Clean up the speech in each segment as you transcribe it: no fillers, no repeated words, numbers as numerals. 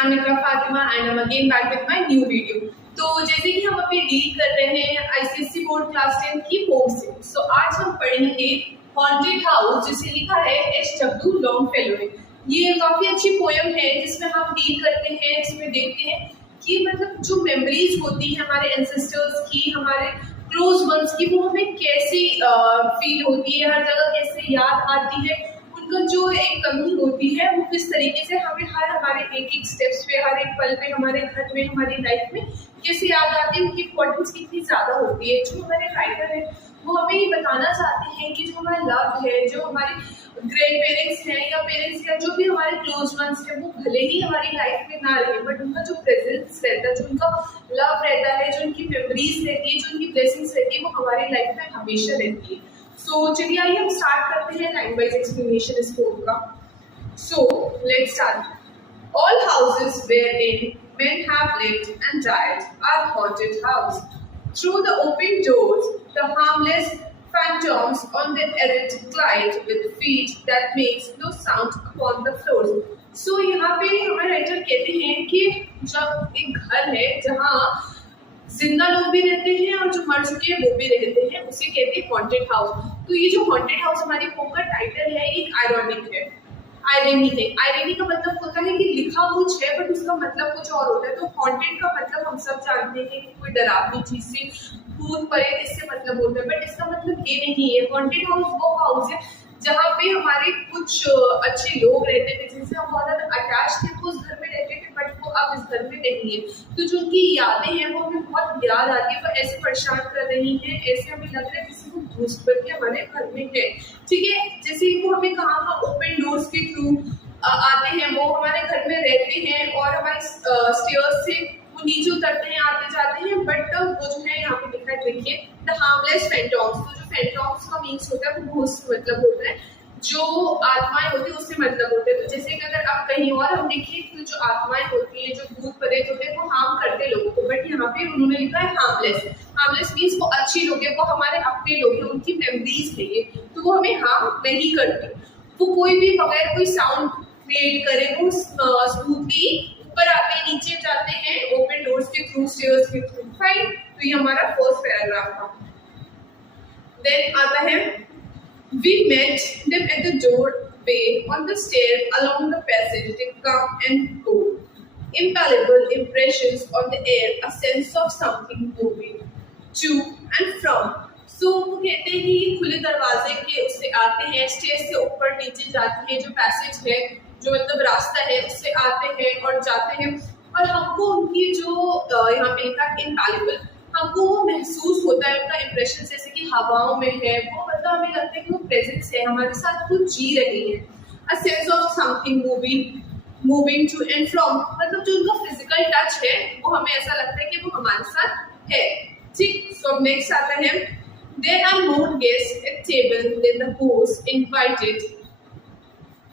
I'm Nikra Fatima and I'm again back with my new video. तो जैसे कि हम अभी डील कर रहे हैं ICSE बोर्ड क्लास 10 की होम से, सो आज हम पढ़ेंगे हॉन्टेड हाउस जिसे लिखा है H.W. लॉन्गफेलो ने। ये काफी अच्छी पोयम है जिसमें हम डील करते हैं, इसमें देखते हैं कि मतलब जो मेमोरीज होती है हमारे एंसेस्टर्स की, हमारे क्लोज वंस की, वो हमें कैसी फील होती है, हर जगह कैसे याद आती है, उनका जो एक कमी होती है वो किस तरीके से हमें हमारे एक एक स्टेप्स पे, हर एक पल पे, हमारे घर में, हमारी लाइफ में कैसे याद आती है, उनकी इम्पोर्टेंस कितनी ज़्यादा होती है। जो हमारे राइटर है वो हमें ये बताना चाहते हैं कि जो हमारा लव है, जो हमारे ग्रैंड पेरेंट्स हैं या पेरेंट्स या जो भी हमारे क्लोज वंस हैं, वो भले ही हमारी लाइफ में ना रहे, बट उनका जो प्रेजेंस रहता है, जो उनका लव रहता है, जो उनकी मेमोरीज रहती है, जो उनकी ब्लेसिंग्स रहती है, वो हमारी लाइफ में हमेशा रहती है। सो चलिए आइए हम स्टार्ट करते हैं लाइन वाइज एक्सप्लेनेशन इस पोम का। So let's start. All houses wherein men have lived and died are haunted house. Through the open doors, the harmless phantoms on the arid glide with feet that makes no sound upon the floors. So यहाँ पे हमारे writer कहते हैं कि जब एक घर है जहाँ जिंदा लोग भी रहते हैं और जो मर चुके हैं वो भी रहते हैं, उसे कहते हैं हॉन्टेड हाउस। तो ये जो हॉन्टेड हाउस हमारी पोम का टाइटल है, एक आयरॉनिक है, आयरनी है। आयरनी का मतलब होता है कि लिखा कुछ है बट उसका मतलब कुछ और होता है। तो हॉन्टेड का मतलब हम सब जानते हैं कि कोई डरावनी चीज से, भूत प्रेत, इससे मतलब होता है, बट इसका मतलब ये नहीं है। हॉन्टेड हाउस वो हाउस है जहाँ पे हमारे कुछ अच्छे लोग रहते थे जिनसे हम बहुत ज्यादा अटैच थे, तो उस घर में रहते थे, बट वो अब इस घर में नहीं है। तो जो उनकी यादें हैं वो हमें बहुत याद आती है, वो ऐसे परेशान कर रही हैं, ऐसे हमें लग रहा है जैसे वो घुस पड़ के हमारे घर में है। ठीक है, जैसे वो हमें कहाँ ओपन डोर्स के थ्रू आते हैं, वो हमारे घर में रहते हैं और हमारे स्टेयर्स से वो नीचे उतरते हैं, आते जाते हैं, बट वो जो है यहाँ पे लिखा है, देखिए, द हार्मलेस फैंटॉम्स। तो जो फैंटॉम्स का मीन्स होता है वो घोस्ट मतलब होता है, जो आत्माएं होती है उससे मतलब होते हैं। तो जैसे कि अगर आप कहीं और हम देखिए तो जो आत्माएं होती हैं, जो भूत प्रेत होते हैं, वो हार्म करते हैं लोगों को, बट यहाँ पे उन्होंने लिखा है हार्मलेस। हार्मलेस मीन्स वो अच्छी लोग हैं, वो हमारे अपने लोग हैं, उनकी मेमोरीज है ये, तो वो हमें हार्म नहीं करती। वो कोई भी बगैर कोई साउंड क्रिएट करे वो स्मूथली ऊपर आते हैं, नीचे जाते हैं, ओपन डोर्स के थ्रू, स्टेयर्स के थ्रू। फाइन, तो ये हमारा फर्स्ट पैराग्राफ था। देन आता है, we met them at the doorway, on the stair, along the passage, they come and go. Impalpable impressions on the air, a sense of something moving to and from. So वो कहते हैं कि खुले दरवाजे के उससे आते हैं, स्टेयर से ऊपर नीचे जाते हैं, जो पैसेज है, जो मतलब रास्ता है, उससे आते हैं और जाते हैं, और हमको उनकी जो यहाँ पे लिखा है इम्पैलेबल, हमको वो महसूस होता है, उनका इम्प्रेशन जैसे कि हवाओं में है, वो मतलब हमें लगता है कि वो प्रेजेंस है, हमारे साथ कुछ जी रही है। A sense of something moving to and from, मतलब जो उनका फिजिकल टच है वो हमें ऐसा लगता है कि वो हमारे साथ है। ठीक, सो नेक्स्ट आता है, there are more guests at table then the host invited.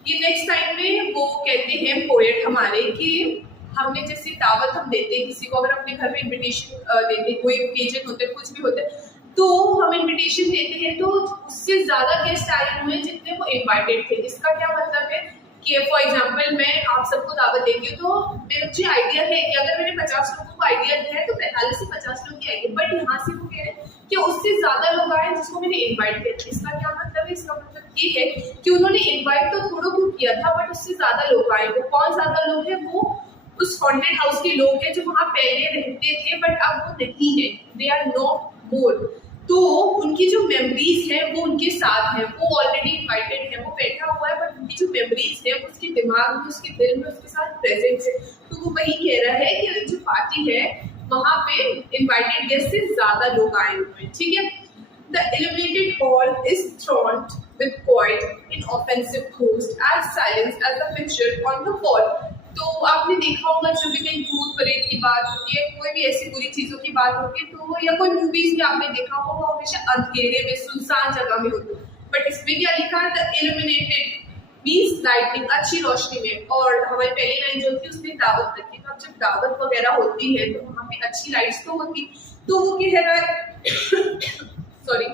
ये नेक्स्ट टाइम में वो कहते हैं पोएट हमारे कि हमने जैसे दावत हम देते हैं किसी को, अगर अपने घर में इनविटेशन देते हैं, कोई ओकेजन होते हैं, कुछ भी होते हैं, तो हम इनविटेशन देते हैं तो उससे ज्यादा गेस्ट आए हुए हैं जितने वो इनवाइटेड थे। इसका क्या मतलब है कि फॉर एग्जांपल मैं आप सबको दावत देंगे तो मुझे आइडिया है कि अगर मैंने 50 लोगों को आइडिया दिया है तो 45 से 50 लोग ही आएंगे, बट यहाँ से वो कह रहे हैं कि उससे ज्यादा लोग आए जिसको मैंने इन्वाइट किया। इसका क्या मतलब है? इसका मतलब ये है कि उन्होंने इन्वाइट तो थोड़ों को किया था, बट उससे ज्यादा लोग आए। वो कौन ज्यादा लोग हैं? वो उस हॉन्टेड हाउस के लोग हैं जो वहां पहले रहते थे बट अब वो नहीं है, दे आर नॉट मोर। तो उनकी जो मेमोरीज है वो उनके साथ है, वो ऑलरेडी इन्वाइटेड है, वो बैठा हुआ है, बट उनकी जो मेमोरीज है वो उसके दिमाग में, उसके दिल में, उसके साथ प्रेजेंट है। तो वो वही कह रहा है कि जो पार्टी है वहां पे इन्वाइटेड गेस्ट से ज्यादा लोग आए हुए हैं। ठीक है, the illuminated hall is thronged with quiet, inoffensive ghosts as silent as the picture on the wall. तो आपने देखा होगा जब भी कहीं भूत प्रेत की बात होती है, कोई भी ऐसी बुरी चीजों की बात होती है, तो या कोई मूवीज भी आपने देखा होगा, वो हमेशा अंधेरे में, सुनसान जगह में होती है। बट इसमें क्या लिखा है? द illuminated मीन्स लाइटिंग, अच्छी रोशनी में। और हमारी पहली लाइन जो थी उसमें दावत रखी, तो अब जब दावत वगैरह होती है तो वहाँ पे अच्छी लाइट्स तो होती, तो वो कह रहा है सॉरी,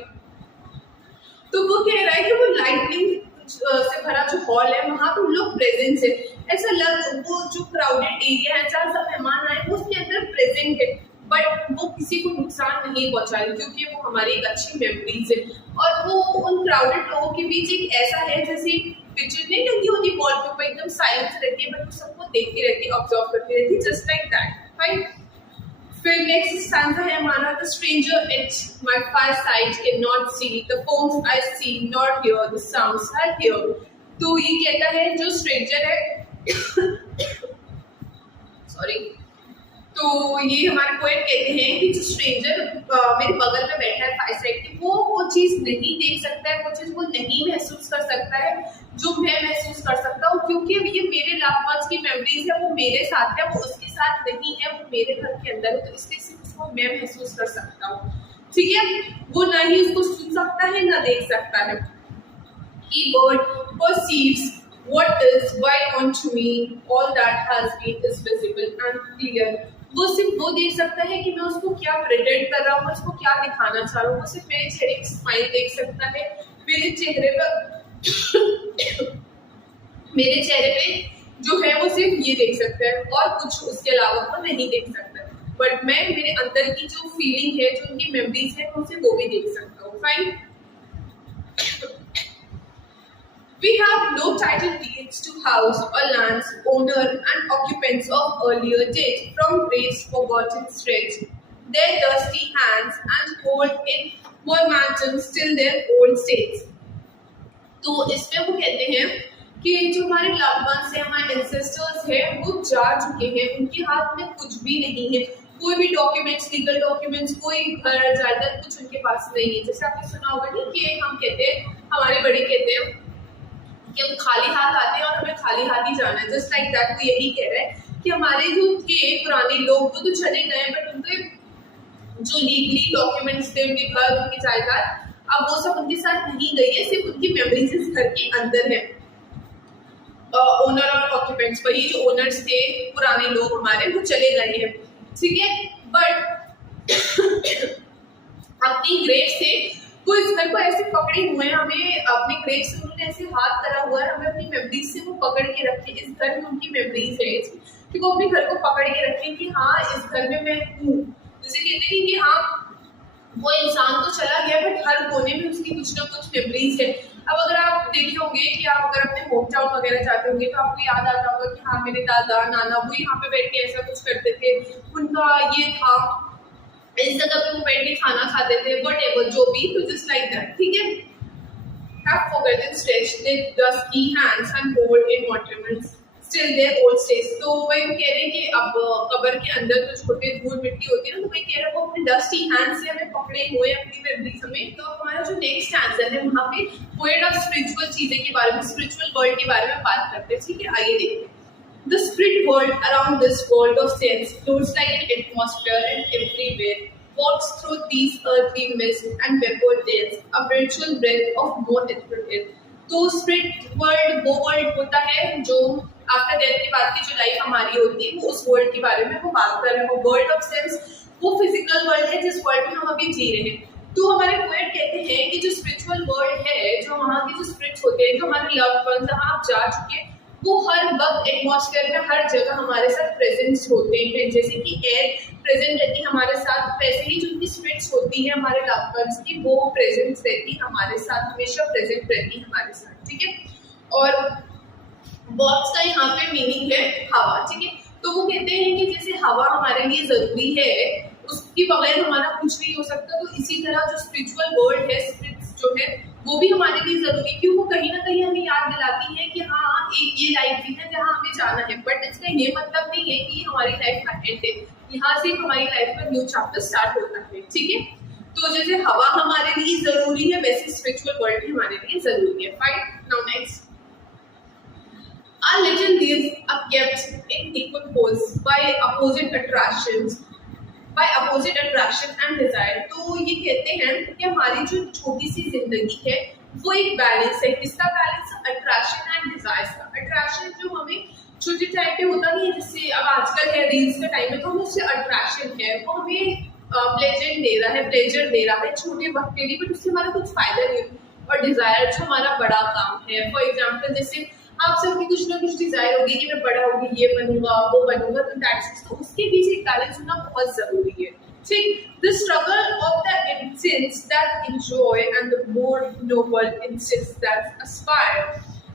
तो वो कह रहा है कि वो लाइटनिंग से भरा जो हॉल है वहां पे लोग प्रेजेंस है। ऐसा लग वो जो क्राउडेड एरिया है जहाँ सब मेहमान आए वो उसके अंदर प्रेजेंट है, बट वो किसी को नुकसान नहीं पहुंचा रही क्योंकि वो हमारी एक अच्छी मेमोरीज है। और वो उन क्राउडेड लोगों के बीच एक ऐसा है जैसे पिक्चर नहीं लगी होती वॉल के ऊपर, एकदम साइलेंस रहती है बट वो सबको देखती रहती है, ऑब्जर्व करती रहती है, जस्ट लाइक दैट। फाइन। फिर नेक्स्ट स्टैंजा है हमारा, the stranger at my fireside cannot see the forms I see, not hear the sounds I hear। तो ये कहता है जो स्ट्रेंजर है सॉरी, तो ये हमारे पोएट कहते हैं कि जो स्ट्रेंजर मेरे बगल में बैठा है फाइसाइड के, वो चीज नहीं देख सकता है, वो चीज वो नहीं महसूस कर सकता है जो मैं महसूस कर सकता हूँ, क्योंकि ये मेरे लव वंस की मेमोरीज है, वो मेरे साथ है, वो उसके साथ नहीं है, वो मेरे घर के अंदर है, तो इसलिए सिर्फ उसको मैं महसूस कर सकता हूँ। ठीक है, वो ना ही उसको सुन सकता है ना देख सकता है। He bird perceives what is why unto me all that has been is visible and clear। वो सिर्फ वो देख सकता है कि मैं उसको क्या प्रेजेंट कर रहा हूँ, उसको क्या दिखाना चाह रहा हूँ, वो सिर्फ मेरे चेहरे की स्माइल देख सकता है, मेरे चेहरे पर मेरे चेहरे पे जो है वो सिर्फ ये देख सकता है और कुछ उसके अलावा वो नहीं देख सकता। बट मैं मेरे अंदर की जो फीलिंग है, जो उनकी मेमोरीज है, मैं उसे वो भी देख सकता हूँ। Fine. We have no title deeds to house or lands, owner and occupants of earlier date, from graves forgotten stretch their dusty hands and hold in momentum still their old states। तो इसमें वो कहते हैं कि जो हमारे love once है, हमारे एंसेस्टर्स है, वो जा चुके हैं, उनके हाथ में कुछ भी नहीं है, कोई भी डॉक्यूमेंट्स, लीगल डॉक्यूमेंट्स, कोई घर जायदाद कुछ उनके पास नहीं है। जैसे आपने सुना होगा नहीं कि हम कहते हैं, हमारे बड़े कहते हैं कि हम खाली हाथ आते हैं और हमें खाली हाथ ही जाना है, जस्ट लाइक दैट वो यही कह रहा है कि हमारे जो थे पुराने लोग वो तो चले गए, बट उनके जो लीगली डॉक्यूमेंट्स थे, उनके घर, उनकी जायदाद, अब वो सब उनके साथ नहीं गई है, सिर्फ उनकी मेमोरीज इस घर के अंदर है। ओनर और ऑक्यूपेंट्स, वही जो ओनर्स थे पुराने लोग हमारे, वो चले गए हैं। ठीक है, बट अपनी ग्रेव से वो इस घर को ऐसे पकड़े हुए हैं, हमें अपने ग्रेव से उन्होंने ऐसे हाथ करा हुआ है, हमें अपनी मेमोरीज से वो पकड़ के रखे। इस घर में उनकी मेमोरीज है कि वो अपने घर को पकड़ के रखें कि हाँ इस घर में मैं हूँ। जैसे कहते हैं कि हाँ वो इंसान तो चला गया बट हर कोने में उसकी कुछ ना कुछ मेमोरीज है। अब अगर आप देखे होंगे कि आप अगर अपने होम टाउन वगैरह जाते होंगे तो आपको याद आता होगा कि हाँ मेरे दादा नाना वो यहाँ पे बैठ के ऐसा कुछ करते थे, उनका ये था, इस जगह पे वो बैठ के खाना खाते थे, व्हाटएवर जो भी, तो जस्ट लाइक दैट। ठीक है, have forgotten stretch their dusty hands and hold in monuments still their old states। तो वही वो कह रहे हैं कि अब कब्र के अंदर तो छोटे धूल मिट्टी होती है ना, तो वही कह रहे हैं वो अपने डस्टी हैंड से हमें पकड़े हुए अपनी मेमोरीज हमें। तो हमारा जो नेक्स्ट आंसर है वहाँ पे पोएट ऑफ स्पिरिचुअल चीजें के बारे में, स्पिरिचुअल वर्ल्ड के बारे में बात करते हैं। ठीक है, आइए देखते हैं। The spirit world around this world of sense floats like an atmosphere and everywhere walks through these earthly mists and vapor days, a virtual breath of more ethereal air। तो स्पिरिट वर्ल्ड वो world होता है जो after death के बाद की जो life हमारी होती है, वो उस वर्ल्ड के बारे में वो बात कर रहे हैं। वो वर्ल्ड ऑफ सेंस वो फिजिकल वर्ल्ड है जिस वर्ल्ड में हम अभी जी रहे हैं। तो हमारे पोएट कहते हैं कि जो स्पिरिचुअल वर्ल्ड है, जो वहाँ के जो स्पिरिट्स होते हैं, जो हमारे लव्ड वंस जहाँ आप जा चुके हैं, वो हर वक्त एटमॉस्फेयर में हर जगह हमारे साथ प्रेजेंस होते हैं। जैसे कि एयर प्रेजेंट रहती है हमारे साथ, वैसे ही जो उनकी स्पिरिट्स होती है हमारे लव्ड वंस की, वो प्रेजेंस रहती है हमारे साथ, हमेशा प्रेजेंट रहती है हमारे साथ। ठीक है, और बॉक्स का यहाँ पे मीनिंग है हवा। ठीक है, तो वो कहते हैं कि जैसे हवा हमारे लिए जरूरी है, उसके बगैर हमारा कुछ नहीं हो सकता, तो इसी तरह जो स्पिरिचुअल वर्ल्ड है, स्पिरिट्स जो है वो भी हमारे लिए जरूरी है, क्योंकि वो कहीं ना कहीं हमें याद दिलाती है कि हाँ एक ये लाइफ भी है जहाँ हमें जाना है। बट इसका ये मतलब नहीं है कि हमारी लाइफ का एंड है, यहाँ से हमारी लाइफ का न्यू चैप्टर स्टार्ट होता है। ठीक है, तो जैसे हवा हमारे लिए जरूरी है, वैसे स्पिरिचुअल वर्ल्ड भी हमारे लिए जरूरी है। Fine, now next, our little lives are kept in equal poles by opposite attractions and desire। तो ये कहते हैं कि हमारी जो छोटी सी जिंदगी है वो एक बैलेंस है। किसका बैलेंस? अट्रैक्शन एंड डिजायर्स का। अट्रैक्शन जो हमें छोटे टाइम पे होता नहीं है, जैसे अब आजकल है रील्स का टाइम है, तो हमें उससे अट्रैक्शन है, वो हमें प्लेजर दे रहा है छोटे वक्त के लिए, बट उससे हमारा कुछ फायदा नहीं है। और डिजायर जो हमारा बड़ा काम है, फॉर एग्जाम्पल जैसे आप सबकी कुछ ना कुछ डिजायर होगी कि मैं बड़ा होगी ये बनूंगा वो बनूंगा, तो दैट्स तो उसके बीच एक बैलेंस होना बहुत जरूरी है। ठीक, the struggle of the instincts that enjoy and the more noble instincts that aspire.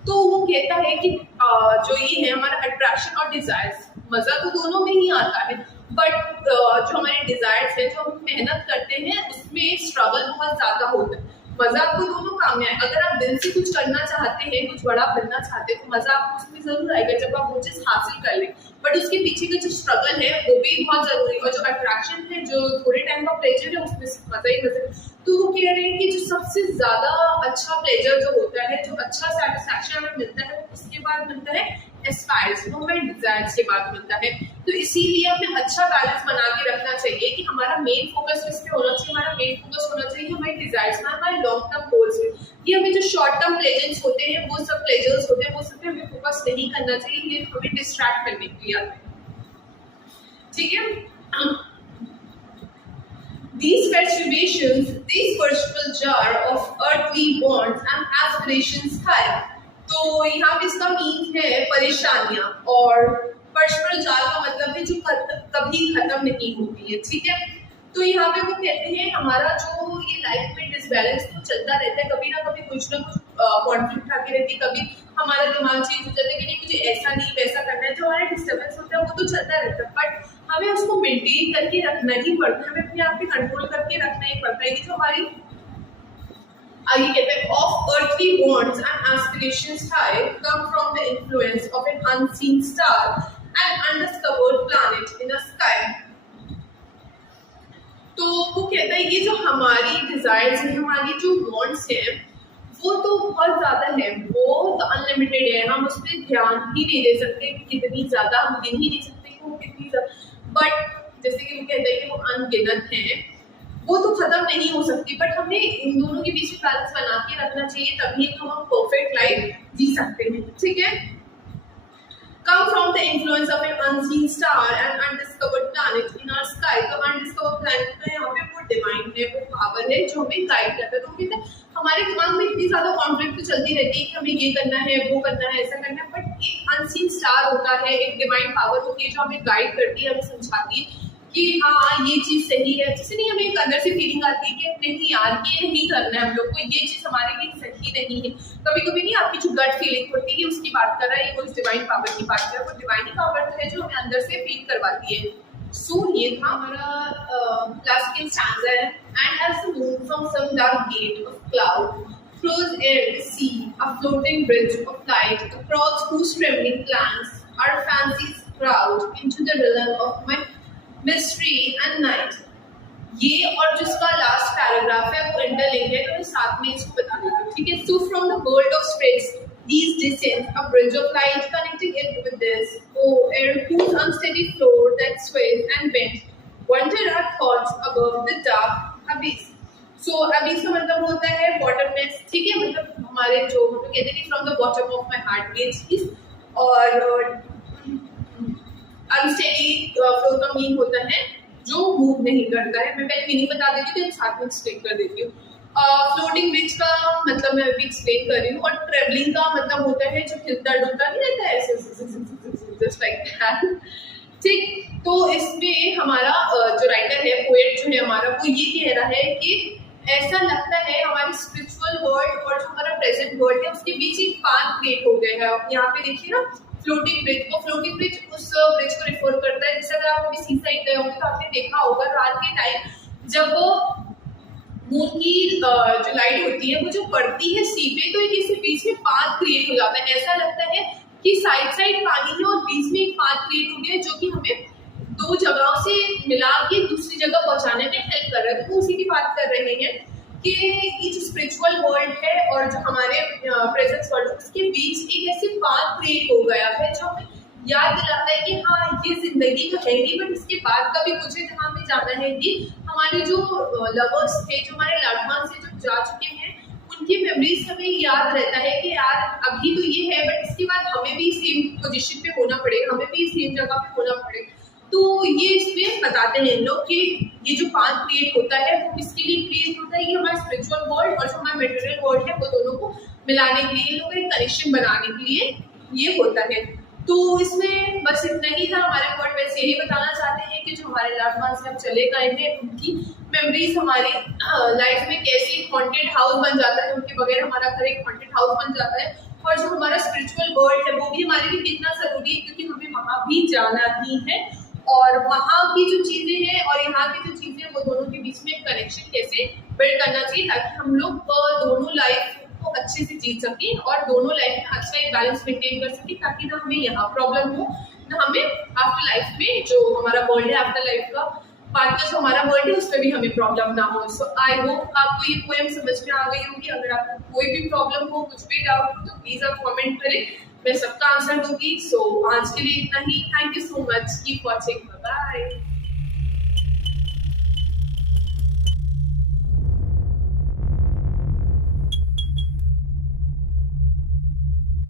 तो वो कहता है कि जो ये है हमारा अट्रैक्शन और डिजायर्स, मजा तो दोनों में ही आता है, बट जो हमारे डिजायर्स है, जो हम मेहनत करते हैं, उसमें स्ट्रगल बहुत ज्यादा होता है। मजा आपको दोनों काम में आए। अगर आप दिल से कुछ करना चाहते हैं, कुछ बड़ा बनना चाहते हैं, तो मजा आपको उसमें जरूर आएगा जब आप वो चीज हासिल कर लें, बट उसके पीछे का जो स्ट्रगल है वो भी बहुत जरूरी है। और जो अट्रैक्शन है, जो थोड़े टाइम का प्लेजर है, उसमें मजा ही मजा। तो वो कह रहे हैं कि जो सबसे ज्यादा अच्छा प्लेजर जो होता है, जो अच्छा सेटिस्फैक्शन हमें मिलता है, उसके बाद मिलता है एस्पायर्स, वो हमारे डिजायर्स के बाद मिलता है। तो इसीलिए हमें अच्छा बैलेंस बना के रखना चाहिए कि हमारा मेन फोकस किस पे होना चाहिए। हमारा मेन फोकस होना चाहिए हमारे डिजायर्स में, हमारे लॉन्ग टर्म गोल्स में। ये हमें जो शॉर्ट टर्म प्लेजर्स होते हैं, वो सब प्लेजर्स होते हैं, वो सब पे हमें फोकस नहीं करना चाहिए, ये हमें डिस्ट्रैक्ट करने के लिए आते हैं। ठीक है, these perturbations, these perpetual jar of earthly bonds and aspirations high। तो यहाँ पे इसका मीन है परेशानियां, और परस्पर जार का मतलब है जो कभी खत्म नहीं होती है। ठीक है, तो यहाँ पे वो कहते हैं हमारा जो ये लाइफ में डिसबैलेंस तो चलता रहता है, कभी ना कभी कुछ ना कुछ कॉन्फ्लिक्ट आती रहती है, कभी हमारा दिमाग चेंज हो जाता है कि नहीं मुझे ऐसा नहीं वैसा करना है, जो हमारा डिस्टर्बेंस होता है वो तो चलता रहता है, बट हमें उसको मेंटेन करके रखना ही पड़ता है, हमें अपने आप पे कंट्रोल करके रखना ही पड़ता है। कि जो हमारी आगे कहते हैं of earthly bonds and aspirations high come from the influence of an unseen star and undiscovered planet in the sky। तो वो कहता है ये जो हमारी डिजायर्स है, हमारी जो वांट्स है, वो तो बहुत ज्यादा है, वो तो अनलिमिटेड है, हम उस पर ध्यान ही नहीं दे सकते कि कितनी ज्यादा, हम गिन ही नहीं सकते कि वो कितनी ज्यादा, बट जैसे कि वो कहता है कि वो अनगिनत है, वो तो खत्म नहीं हो सकती, बट हमें इन दोनों के बीच में बैलेंस बना के रखना चाहिए, तभी तो हम परफेक्ट लाइफ जी सकते हैं। ठीक है, come from the influence of an unseen star and undiscovered planet in our sky। तो undiscovered planet में यहाँ पे वो डिवाइन है, वो पावर है जो हमें गाइड करता है। तो कहते हैं हमारे दिमाग में इतनी ज्यादा कॉन्फ्लिक्ट तो चलती रहती है कि हमें ये करना है, वो करना है, ऐसा करना है, बट एक अनसीन स्टार होता है, एक डिवाइन पावर होती है जो हमें गाइड करती है, हमें समझाती है कि हाँ ये चीज सही है। जैसे नहीं हमें एक अंदर से फीलिंग आती है कि नहीं यार ये नहीं करना है हम लोग को, ये चीज हमारे लिए सही नहीं है। कभी कभी नहीं आपकी जो गट फीलिंग होती है कि उसकी बात कर रहा है, वो डिवाइन पावर की बात कर रहा है, वो डिवाइन पावर तो है जो हमें अंदर से फील करवाती है। सो ये था हमारा क्लासिकल स्टैंजा है। And as the moon from some dark gate of cloud flows air to sea, a floating bridge of light across whose trembling plans our fancies crowd into the realm of my mystery and night। ये और जिसका last paragraph है वो interlink है, तो मैं साथ में इसको बता देती हूँ। ठीक है, so from the world of space these descend a bridge of light connecting it with this oh air whose unsteady floor that sways and bends wander our thoughts above the dark abyss। So abyss का मतलब होता है bottomless. ठीक है, मतलब हमारे जो हम कहते हैं from the bottom of my heart ये चीज, और अनस्टेडी फ्लो का मीन होता है जो मूव नहीं करता है। मैं पहले मीनिंग बता देती हूँ, साथ में एक्सप्लेन कर देती हूँ। फ्लोटिंग ब्रिज का मतलब मैं अभी एक्सप्लेन कर रही हूँ, और ट्रेवलिंग का मतलब होता है जो हिलता डुलता नहीं रहता है ऐसे जस्ट लाइक दैट। ठीक, तो इसमें हमारा जो राइटर है, पोएट जो है हमारा, वो ये कह रहा है कि ऐसा लगता है हमारी स्पिरिचुअल वर्ल्ड और जो हमारा प्रेजेंट वर्ल्ड है उसके बीच एक पाथ क्रिएट हो गया है। यहाँ पे देखिए ना फ्लोटिंग ब्रिज, वो फ्लोटिंग ब्रिज उस ब्रिज को रिफर करता है। जैसे अगर आप कभी सी साइड गए होंगे तो आपने देखा होगा रात के टाइम जब मून की जो लाइट होती है वो जो पड़ती है सी पे, तो एक इसके बीच में पाथ क्रिएट हो जाता है। ऐसा लगता है कि साइड साइड पानी है और बीच में एक पाथ क्रिएट हो गया है जो कि हमें दो जगहों से मिला के दूसरी जगह पहुंचाने में हेल्प कर रहा है। तो उसी की बात कर रहे हैं कि ये जो स्पिरिचुअल वर्ल्ड है और जो हमारे प्रेजेंस वर्ल्ड है उसके बीच एक ऐसी पाथ क्रिएट हो गया है जो हमें याद दिलाता है कि हाँ ये जिंदगी तो है ही, बट इसके बाद का भी मुझे जहाँ पे जाना है। ये हमारे जो लवर्स थे, जो हमारे लड़वान से जो जा चुके हैं, उनकी मेमोरीज हमें याद रहता है कि यार अभी तो ये है बट इसके बाद हमें भी सेम पोजीशन पे होना पड़ेगा, हमें भी सेम जगह पे होना पड़ेगा। तो ये इसमें बताते हैं लोग कि ये जो पाथ क्रिएट होता है वो किसके लिए क्रिएट होता है, ये हमारा स्पिरिचुअल वर्ल्ड और जो हमारा मटेरियल वर्ल्ड है वो दोनों को मिलाने के लिए, लोग एक कनेक्शन बनाने के लिए ये होता है। तो इसमें बस इतना ही था हमारे पॉइंट में, यही बताना चाहते हैं कि जो हमारे लव्ड वंस अब चले गए हैं उनकी मेमोरीज हमारी लाइफ में कैसे हॉन्टेड हाउस बन जाता है, उनके बगैर हमारा घर एक हॉन्टेड हाउस बन जाता है। और जो हमारा स्पिरिचुअल वर्ल्ड है वो भी हमारे लिए कितना जरूरी है, क्योंकि हमें वहाँ भी जाना ही है। और वहाँ की जो चीजें हैं और यहाँ की जो चीजें हैं वो दोनों के बीच में कनेक्शन कैसे बिल्ड करना चाहिए, ताकि हम लोग दोनों लाइफ को अच्छे से जी सकें और दोनों लाइफ में अच्छा एक बैलेंस मेंटेन कर सकें, ताकि ना हमें यहाँ प्रॉब्लम हो ना हमें आफ्टर लाइफ में जो हमारा वर्ल्ड है, आफ्टर लाइफ का बाद का जो हमारा वर्ल्ड है उसमें भी हमें प्रॉब्लम ना हो। सो आई होप आपको ये पोएम समझ में आ गई होगी। अगर आपको कोई भी प्रॉब्लम हो, कुछ भी डाउट हो, तो प्लीज आप कमेंट करें, मैं सबका आंसर दूंगी। सो आज के लिए इतना ही। Thank you so much, keep watching, bye.